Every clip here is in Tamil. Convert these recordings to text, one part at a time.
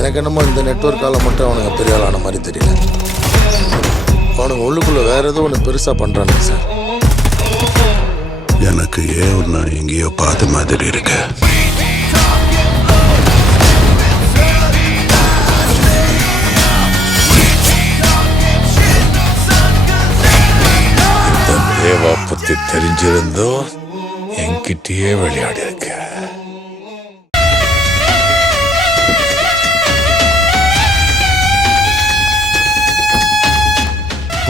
எனக்கு என்னமோ இந்த நெட்வொர்க்கால மட்டும் அவனுங்க பெரிய ஆளான மாதிரி தெரியல. அவனுங்க உள்ளுக்குள்ள வேற ஏதோ ஒன்று பெருசாக பண்ணுறானுங்க சார். எனக்கு ஏன் நான் எங்கேயோ பார்த்த மாதிரி இருக்கு. இந்த தேவா பத்தி தெரிஞ்சிருந்தோ என்கிட்டயே விளையாடி இருக்க.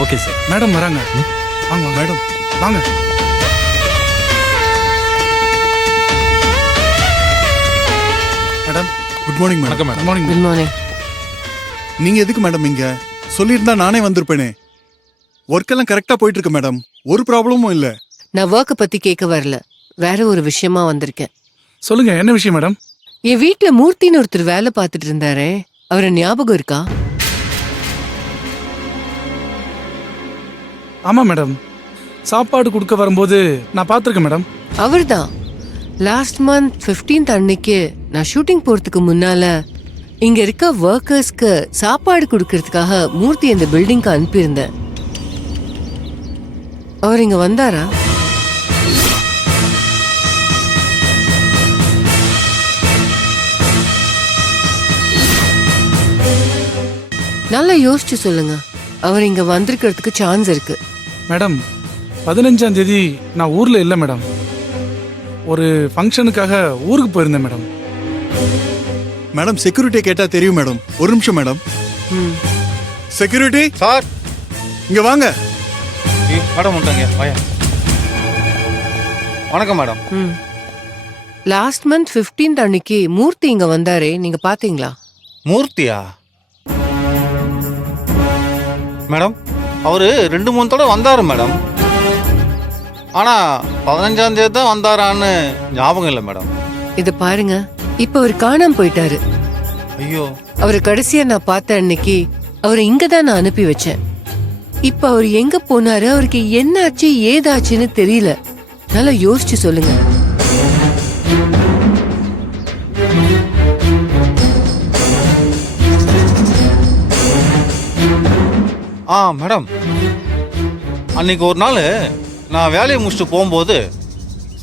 Okay sir. மேடம் வராங்க. வாங்க மேடம் வாங்க. Madam good morning. வணக்கம் மேடம். மார்னிங். Good morning. நீங்க எதுக்கு மேடம் இங்க? சொல்லியிருந்தா நானே வந்திருப்பேனே. ஒர்க் எல்லாம் கரெக்டா போயிட்டு இருக்கு மேடம். ஒரு ப்ராப்ளமும் இல்ல. நான் ஒர்க்கை பத்தி கேட்க வரல, வேற ஒரு விஷயமா வந்திருக்கேன். சொல்லுங்க, என்ன விஷயம் மேடம்? என் வீட்டுல மூர்த்தின்னு ஒருத்தர் வேலை பார்த்துட்டு இருந்தாரே, அவரை ஞாபகம் இருக்கா? ஆமா மேடம், சாப்பாடு கொடுக்க வரும்போது நான் பார்த்துருக்கேன் மேடம். அவர்தான். லாஸ்ட் மந்த் 15th அன்னைக்கு நான் ஷூட்டிங் போறதுக்கு முன்னால இங்க இருக்க ஒர்க்கர்ஸ்க்கு சாப்பாடு கொடுக்கறதுக்காக மூர்த்தி இந்த பில்டிங்க்கு அனுப்பியிருந்தேன். அவர் இங்க வந்தாரா? நல்லா யோசிச்சு சொல்லுங்க. அவர் இங்க வந்திருக்கிறதுக்கு சான்ஸ் இருக்கு. மேடம் 15ஆம் தேதி நான் ஊர்ல இல்லை மேடம். ஒரு ஃபங்க்ஷனுக்காக ஊருக்கு போயிருந்தேன் மேடம். மேடம் செக்யூரிட்டியை கேட்டா தெரியும் மேடம். ஒரு நிமிஷம் மேடம். செக்யூரிட்டி சார் இங்க வாங்க. மேடம் வந்துட்டாங்க. வாயா. வணக்கம் மேடம். லாஸ்ட் மந்த் 15th அன்னைக்கு மூர்த்தி இங்க வந்தாரே, நீங்க பாத்தீங்களா? மூர்த்தியா? மேடம் அவரு 2-3 தடவை வந்தாரு மேடம். ஆனா 15ஆம் தேதி தான் வந்தாரான்னு ஞாபகம் இல்லை மேடம். இத பாருங்க, இப்ப அவர் காணாம போயிட்டாரு. ஐயோ. அவரு கடைசியா நான் பார்த்த அன்னைக்கு அவரை இங்கதான் நான் அனுப்பி வச்சேன். இப்ப அவர் எங்க போனாரு, அவருக்கு என்ன ஆச்சு ஏதாச்சுன்னு தெரியல. நல்லா யோசிச்சு சொல்லுங்க. மேடம் அன்னைக்கு ஒரு நாள் நான் வேலையை முடிச்சுட்டு போகும்போது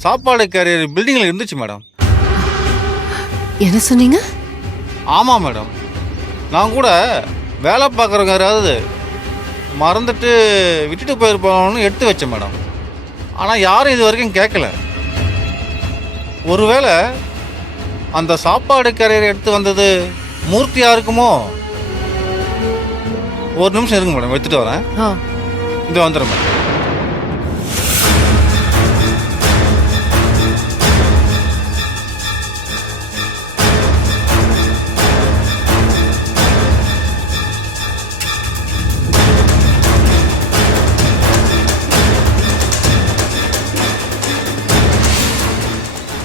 சாப்பாடு கேரியர் பில்டிங்கில் இருந்துச்சு மேடம். என்ன சொன்னீங்க? ஆமாம் மேடம். நான் கூட வேலை பார்க்குறவங்க யாராவது மறந்துட்டு விட்டுட்டு போயிருப்பாங்கன்னு எடுத்து வச்சேன் மேடம். ஆனால் யாரும் இது வரைக்கும் கேட்கல. ஒருவேளை அந்த சாப்பாடு கேரியர் எடுத்து வந்தது மூர்த்தியா இருக்குமோ? ஒரு நிமிஷம் இருங்க மேடம், எடுத்துட்டு வரேன். இந்த வந்துடுறேன் மேடம்.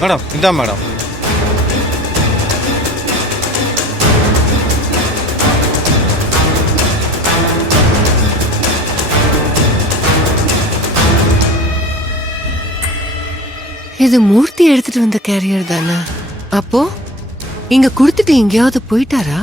மேடம் இதான் மேடம். இது மூர்த்தி எடுத்துட்டு வந்த கேரியர் தானே? அப்போ இங்க குடுத்துட்டு எங்கேயாவது போயிட்டாரா?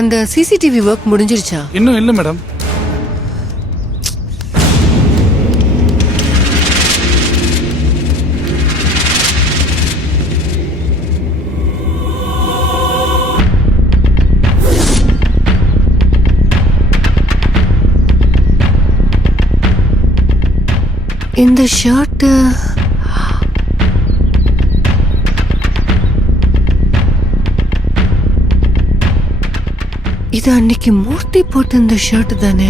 அந்த சிசிடிவி ஒர்க் முடிஞ்சிருச்சா? இன்னும் இல்லை மேடம். இந்த ஷர்ட் இது அன்னைக்கு மூர்த்தி போட்டு இந்த ஷர்ட் தானே?